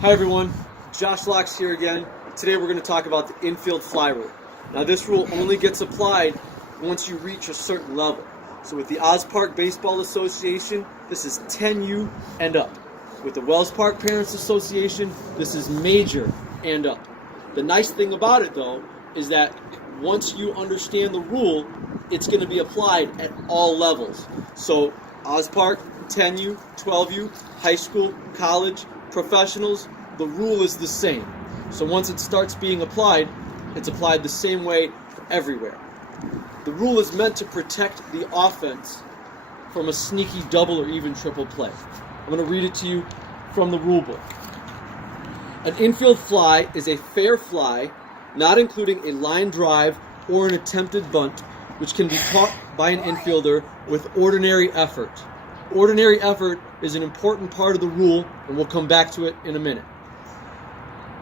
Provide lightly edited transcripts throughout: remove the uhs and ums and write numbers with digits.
Hi everyone, Josh Locks here again. Today we're going to talk about the infield fly rule. Now this rule only gets applied once you reach a certain level. So with the Oz Park Baseball Association, this is 10U and up. With the Wells Park Parents Association, this is major and up. The nice thing about it though is that once you understand the rule, it's going to be applied at all levels. So Oz Park, 10U, 12U, high school, college, professionals, the rule is the same. So once it starts being applied, it's applied the same way everywhere. The rule is meant to protect the offense from a sneaky double or even triple play. I'm going to read it to you from the rule book. An infield fly is a fair fly, not including a line drive or an attempted bunt, which can be caught by an infielder with ordinary effort. Ordinary effort is an important part of the rule, and we'll come back to it in a minute.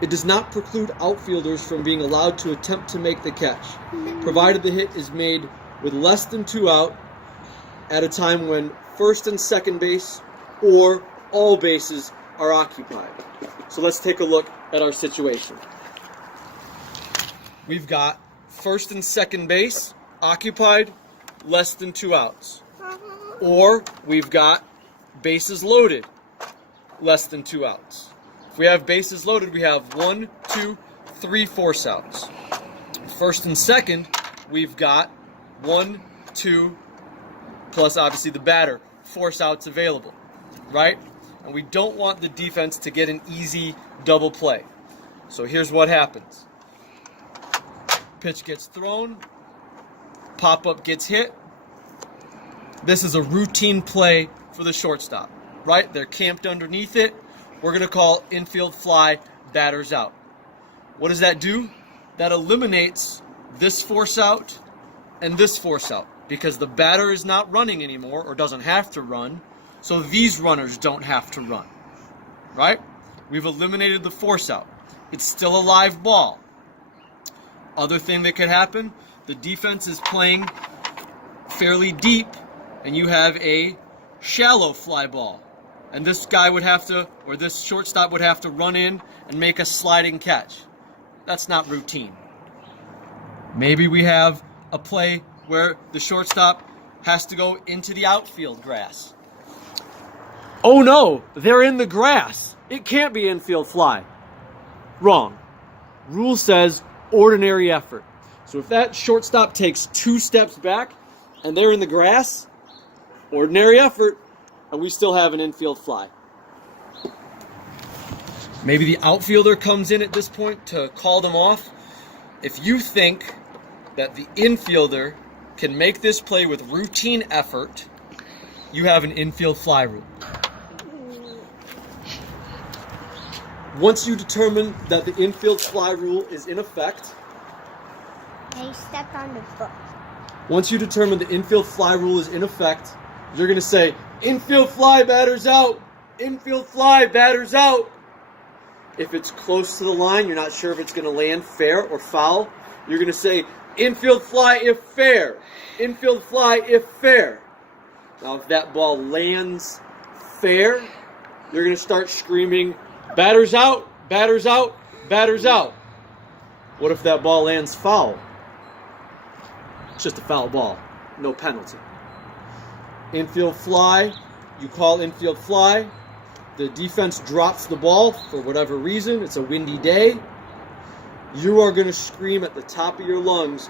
It does not preclude outfielders from being allowed to attempt to make the catch, provided the hit is made with less than 2 out at a time when first and second base or all bases are occupied. So let's take a look at our situation. We've got first and second base occupied, less than 2 outs. Or we've got bases loaded, less than 2 outs. If we have bases loaded, we have 1, 2, 3 force outs. First and second, we've got 1, 2, plus obviously the batter, force outs available, right? And we don't want the defense to get an easy double play. So here's what happens. Pitch gets thrown, pop-up gets hit. This is a routine play for the shortstop, right? They're camped underneath it. We're going to call infield fly, batters out. What does that do? That eliminates this force out and this force out because the batter is not running anymore or doesn't have to run, so these runners don't have to run, right? We've eliminated the force out. It's still a live ball. Other thing that could happen, the defense is playing fairly deep and you have a shallow fly ball. And this guy would have to, or this shortstop would have to run in and make a sliding catch. That's not routine. Maybe we have a play where the shortstop has to go into the outfield grass. Oh no, they're in the grass. It can't be infield fly. Wrong. Rule says ordinary effort. So if that shortstop takes 2 steps back and they're in the grass, ordinary effort, and we still have an infield fly. Maybe the outfielder comes in at this point to call them off. If you think that the infielder can make this play with routine effort, you have an infield fly rule. Once you determine that the infield fly rule is in effect, I stepped on the foot. Once you determine the infield fly rule is in effect, you're going to say, infield fly, batters out. Infield fly, batters out. If it's close to the line, you're not sure if it's going to land fair or foul, you're going to say, infield fly if fair. Infield fly if fair. Now, if that ball lands fair, you're going to start screaming, batters out, batters out, batters out. What if that ball lands foul? It's just a foul ball, no penalty. Infield fly, you call infield fly. The defense drops the ball for whatever reason. It's a windy day. You are going to scream at the top of your lungs,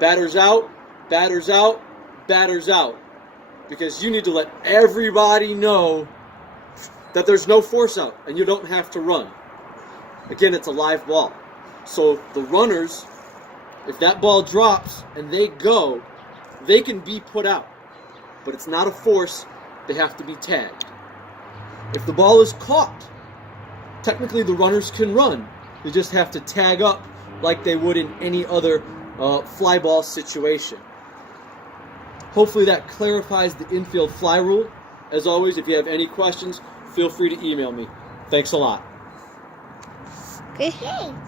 batters out, batters out, batters out. Because you need to let everybody know that there's no force out and you don't have to run. Again, it's a live ball. So the runners, if that ball drops and they go, they can be put out. But it's not a force, they have to be tagged. If the ball is caught, technically the runners can run. They just have to tag up like they would in any other fly ball situation. Hopefully that clarifies the infield fly rule. As always, if you have any questions, feel free to email me. Thanks a lot. Good game.